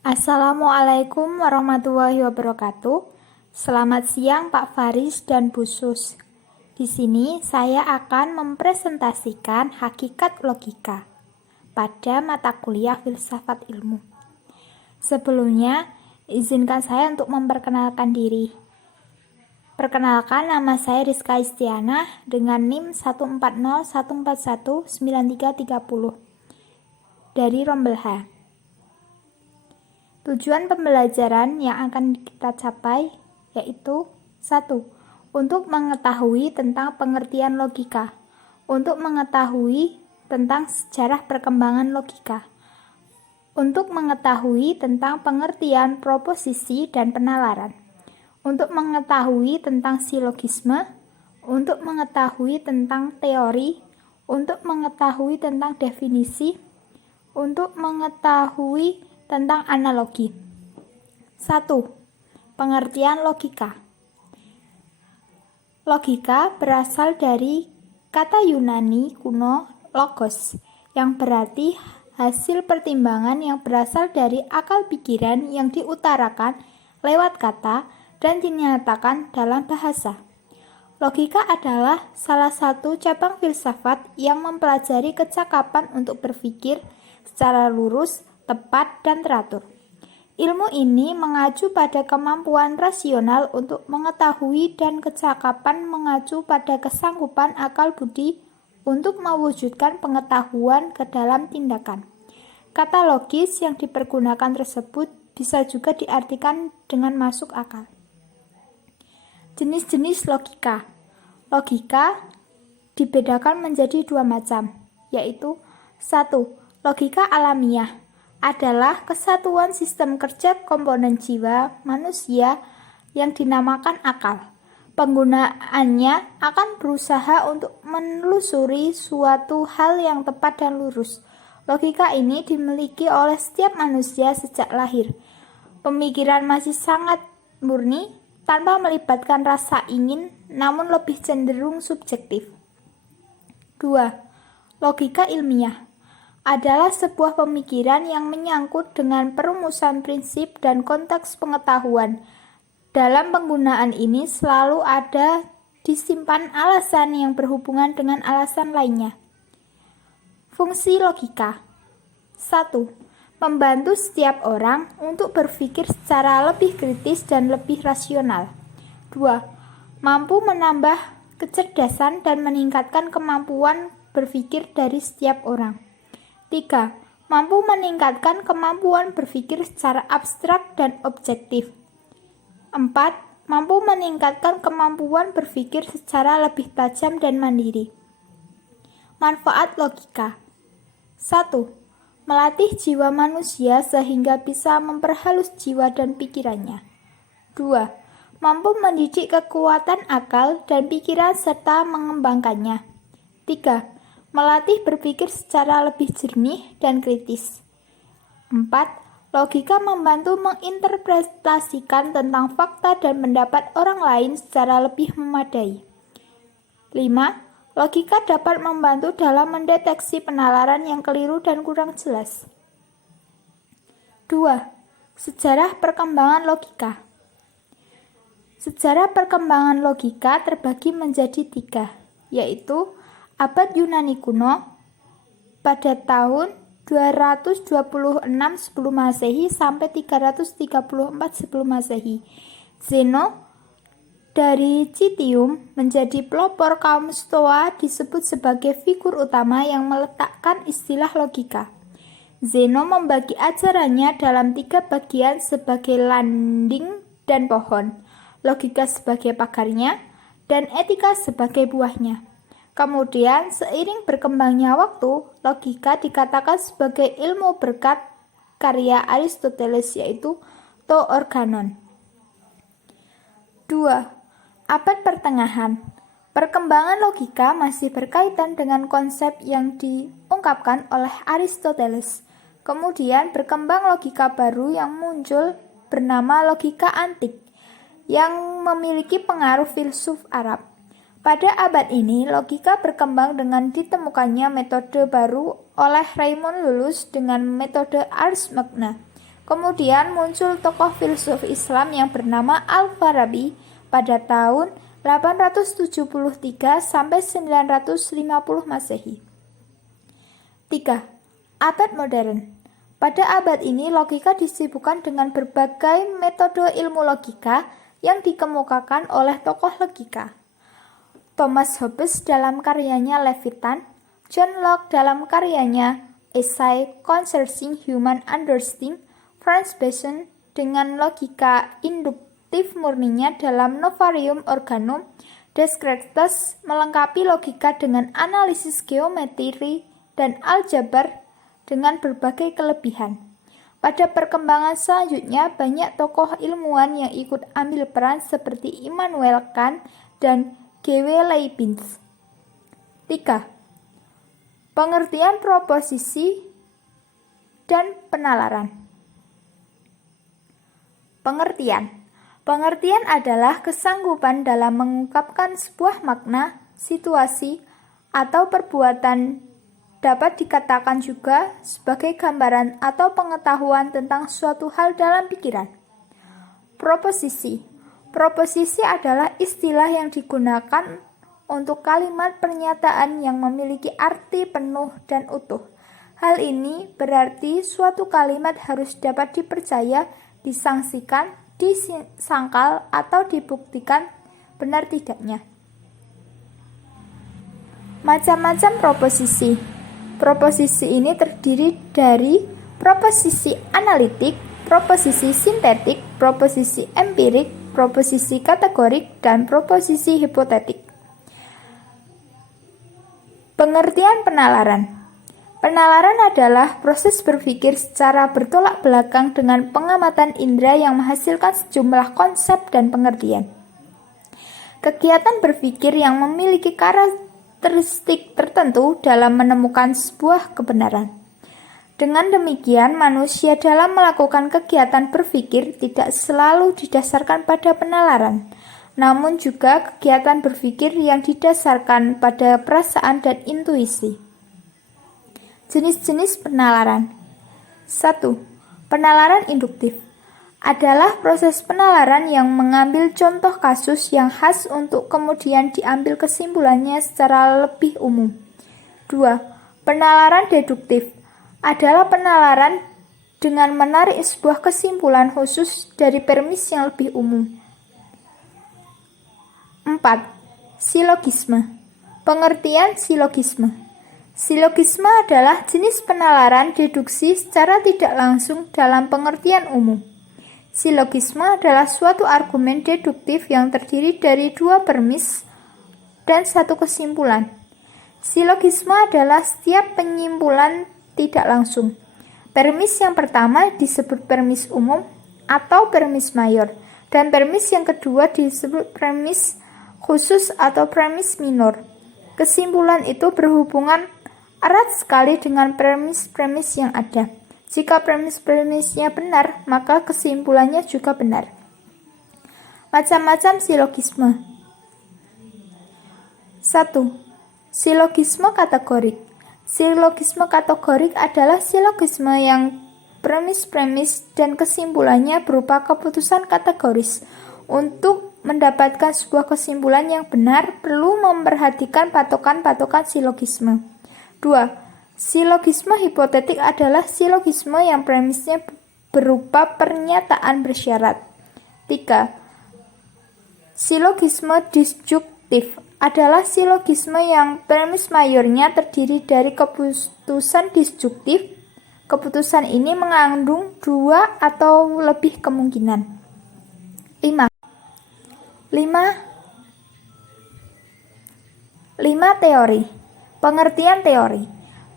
Assalamualaikum warahmatullahi wabarakatuh. Selamat siang Pak Faris dan Bu Sus. Di sini saya akan mempresentasikan hakikat logika pada mata kuliah filsafat ilmu. Sebelumnya, izinkan saya untuk memperkenalkan diri. Perkenalkan, nama saya Rizka Istiana dengan NIM 140141930 dari Rombel H. Tujuan pembelajaran yang akan kita capai yaitu 1. Untuk mengetahui tentang pengertian logika, untuk mengetahui tentang sejarah perkembangan logika, untuk mengetahui tentang pengertian proposisi dan penalaran, untuk mengetahui tentang silogisme, untuk mengetahui tentang teori, untuk mengetahui tentang definisi, untuk mengetahui tentang analogi. 1. Pengertian logika. Logika berasal dari kata Yunani kuno logos, yang berarti hasil pertimbangan yang berasal dari akal pikiran yang diutarakan lewat kata dan dinyatakan dalam bahasa. Logika adalah salah satu cabang filsafat yang mempelajari kecakapan untuk berpikir secara lurus, tepat, dan teratur. Ilmu ini mengacu pada kemampuan rasional untuk mengetahui dan kecakapan mengacu pada kesanggupan akal budi untuk mewujudkan pengetahuan ke dalam tindakan. Kata logis yang dipergunakan tersebut bisa juga diartikan dengan masuk akal. Jenis-jenis logika. Logika dibedakan menjadi dua macam, yaitu 1. Logika alamiah adalah kesatuan sistem kerja komponen jiwa manusia yang dinamakan akal. Penggunaannya akan berusaha untuk menelusuri suatu hal yang tepat dan lurus. Logika ini dimiliki oleh setiap manusia sejak lahir. Pemikiran masih sangat murni, tanpa melibatkan rasa ingin, namun lebih cenderung subjektif. 2. Logika ilmiah adalah sebuah pemikiran yang menyangkut dengan perumusan prinsip dan konteks pengetahuan. Dalam penggunaan ini selalu ada disimpan alasan yang berhubungan dengan alasan lainnya. Fungsi logika. 1. Membantu setiap orang untuk berpikir secara lebih kritis dan lebih rasional. 2. Mampu menambah kecerdasan dan meningkatkan kemampuan berpikir dari setiap orang. 3. Mampu meningkatkan kemampuan berpikir secara abstrak dan objektif. 4. Mampu meningkatkan kemampuan berpikir secara lebih tajam dan mandiri. Manfaat logika. 1. Melatih jiwa manusia sehingga bisa memperhalus jiwa dan pikirannya. 2. Mampu mendidik kekuatan akal dan pikiran serta mengembangkannya. 3. Melatih berpikir secara lebih jernih dan kritis. 4. Logika membantu menginterpretasikan tentang fakta dan pendapat orang lain secara lebih memadai. 5. Logika dapat membantu dalam mendeteksi penalaran yang keliru dan kurang jelas. 2. Sejarah perkembangan logika. Sejarah perkembangan logika terbagi menjadi 3, yaitu abad Yunani kuno pada tahun 226 sebelum Masehi sampai 334 sebelum Masehi. Zeno dari Citium menjadi pelopor kaum Stoa disebut sebagai figur utama yang meletakkan istilah logika. Zeno membagi ajarannya dalam 3 bagian sebagai landing dan pohon, logika sebagai pagarnya, dan etika sebagai buahnya. Kemudian, seiring berkembangnya waktu, logika dikatakan sebagai ilmu berkat karya Aristoteles, yaitu To Organon. 2. Abad Pertengahan. Perkembangan logika masih berkaitan dengan konsep yang diungkapkan oleh Aristoteles. Kemudian berkembang logika baru yang muncul bernama logika antik, yang memiliki pengaruh filsuf Arab. Pada abad ini, logika berkembang dengan ditemukannya metode baru oleh Raymond Lullus dengan metode Ars Magna. Kemudian muncul tokoh filsuf Islam yang bernama Al-Farabi pada tahun 873 sampai 950 Masehi. 3. Abad modern. Pada abad ini logika disibukkan dengan berbagai metode ilmu logika yang dikemukakan oleh tokoh logika. Thomas Hobbes dalam karyanya Leviathan, John Locke dalam karyanya Essay Concerning Human Understanding, Franz Bacon dengan logika induktif murninya dalam Novarium Organum, Descartes melengkapi logika dengan analisis geometri dan aljabar dengan berbagai kelebihan. Pada perkembangan selanjutnya, banyak tokoh ilmuwan yang ikut ambil peran seperti Immanuel Kant dan G.W. Leibniz. 3. Pengertian proposisi dan penalaran. Pengertian adalah kesanggupan dalam mengungkapkan sebuah makna, situasi, atau perbuatan. Dapat dikatakan juga sebagai gambaran atau pengetahuan tentang suatu hal dalam pikiran. Proposisi adalah istilah yang digunakan untuk kalimat pernyataan yang memiliki arti penuh dan utuh. Hal ini berarti suatu kalimat harus dapat dipercaya, disangsikan, disangkal, atau dibuktikan benar tidaknya. Macam-macam proposisi. Proposisi ini terdiri dari proposisi analitik, proposisi sintetik, proposisi empirik, proposisi kategorik, dan proposisi hipotetik. Pengertian penalaran. Penalaran adalah proses berpikir secara bertolak belakang dengan pengamatan indera yang menghasilkan sejumlah konsep dan pengertian. Kegiatan berpikir yang memiliki karakteristik tertentu dalam menemukan sebuah kebenaran. Dengan demikian, manusia dalam melakukan kegiatan berpikir tidak selalu didasarkan pada penalaran, namun juga kegiatan berpikir yang didasarkan pada perasaan dan intuisi. Jenis-jenis penalaran. 1. Penalaran induktif adalah proses penalaran yang mengambil contoh kasus yang khas untuk kemudian diambil kesimpulannya secara lebih umum. 2. Penalaran deduktif adalah penalaran dengan menarik sebuah kesimpulan khusus dari premis yang lebih umum. 4. Silogisme. Pengertian silogisme. Silogisme adalah jenis penalaran deduksi secara tidak langsung dalam pengertian umum. Silogisme adalah suatu argumen deduktif yang terdiri dari dua premis dan satu kesimpulan. Silogisme adalah setiap penyimpulan tidak langsung. Premis yang pertama disebut premis umum atau premis mayor, dan premis yang kedua disebut premis khusus atau premis minor. Kesimpulan itu berhubungan erat sekali dengan premis-premis yang ada. Jika premis-premisnya benar, maka kesimpulannya juga benar. Macam-macam silogisme. 1. Silogisme kategorik. Silogisme kategorik adalah silogisme yang premis-premis dan kesimpulannya berupa keputusan kategoris. Untuk mendapatkan sebuah kesimpulan yang benar, perlu memperhatikan patokan-patokan silogisme. 2. Silogisme hipotetik adalah silogisme yang premisnya berupa pernyataan bersyarat. 3. Silogisme disjuktif adalah silogisme yang premis mayornya terdiri dari keputusan disjuktif. Keputusan ini mengandung dua atau lebih kemungkinan. 5. Teori. Pengertian teori.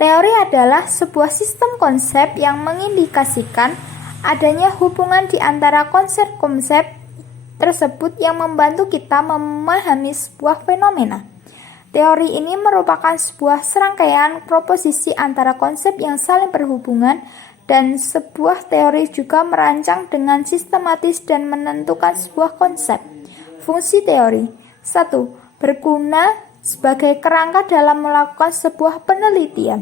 Teori adalah sebuah sistem konsep yang mengindikasikan adanya hubungan di antara konsep-konsep tersebut yang membantu kita memahami sebuah fenomena. Teori ini merupakan sebuah serangkaian proposisi antara konsep yang saling berhubungan, dan sebuah teori juga merancang dengan sistematis dan menentukan sebuah konsep. Fungsi teori. 1. Berguna sebagai kerangka dalam melakukan sebuah penelitian.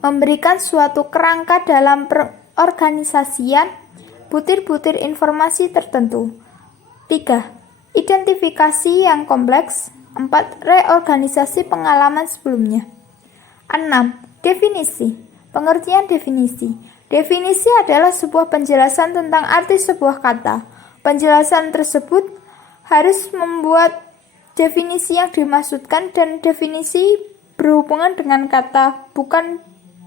Memberikan suatu kerangka dalam pengorganisasian butir-butir informasi tertentu. 3. Identifikasi yang kompleks. 4. Reorganisasi pengalaman sebelumnya. 6. Definisi. Pengertian definisi. Definisi adalah sebuah penjelasan tentang arti sebuah kata. Penjelasan tersebut harus membuat definisi yang dimaksudkan, dan definisi berhubungan dengan kata, bukan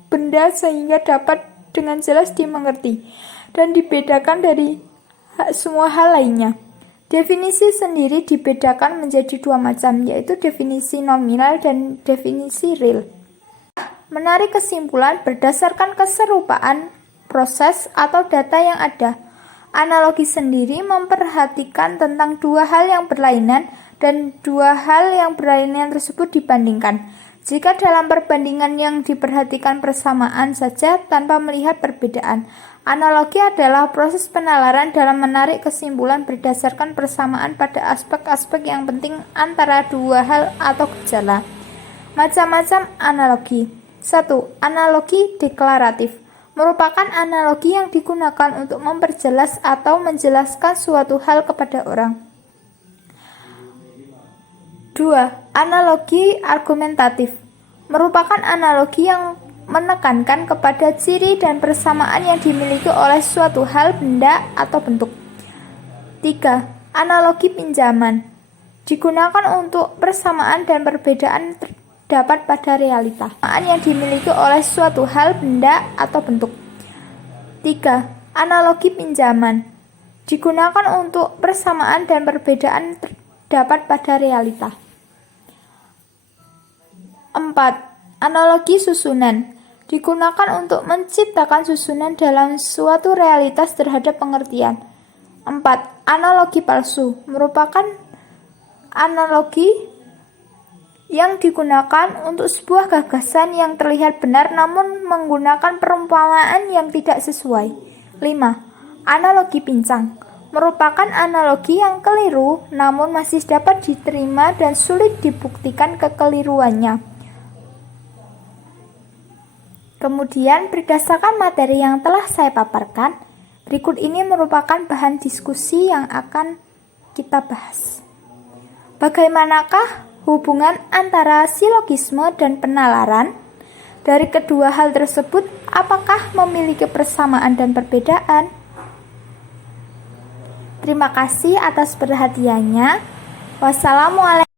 benda, sehingga dapat dengan jelas dimengerti dan dibedakan dari semua hal lainnya. Definisi sendiri dibedakan menjadi dua macam, yaitu definisi nominal dan definisi real. Menarik kesimpulan berdasarkan keserupaan proses atau data yang ada. Analogi sendiri memperhatikan tentang dua hal yang berlainan, dan dua hal yang berlainan tersebut dibandingkan. Jika dalam perbandingan yang diperhatikan persamaan saja tanpa melihat perbedaan, analogi adalah proses penalaran dalam menarik kesimpulan berdasarkan persamaan pada aspek-aspek yang penting antara dua hal atau gejala. Macam-macam analogi. 1. Analogi deklaratif merupakan analogi yang digunakan untuk memperjelas atau menjelaskan suatu hal kepada orang. 2. Analogi argumentatif merupakan analogi yang menekankan kepada ciri dan persamaan yang dimiliki oleh suatu hal, benda, atau bentuk. 3. Analogi pinjaman digunakan untuk persamaan dan perbedaan terdapat pada realita yang dimiliki oleh suatu hal, benda, atau bentuk. 3. Analogi pinjaman digunakan untuk persamaan dan perbedaan terdapat pada realita. 4. Analogi susunan digunakan untuk menciptakan susunan dalam suatu realitas terhadap pengertian. 4. Analogi palsu merupakan analogi yang digunakan untuk sebuah gagasan yang terlihat benar namun menggunakan perumpamaan yang tidak sesuai. 5. Analogi pincang merupakan analogi yang keliru namun masih dapat diterima dan sulit dibuktikan kekeliruannya. Kemudian, berdasarkan materi yang telah saya paparkan, berikut ini merupakan bahan diskusi yang akan kita bahas. Bagaimanakah hubungan antara silogisme dan penalaran? Dari kedua hal tersebut, apakah memiliki persamaan dan perbedaan? Terima kasih atas perhatiannya. Wassalamualaikum.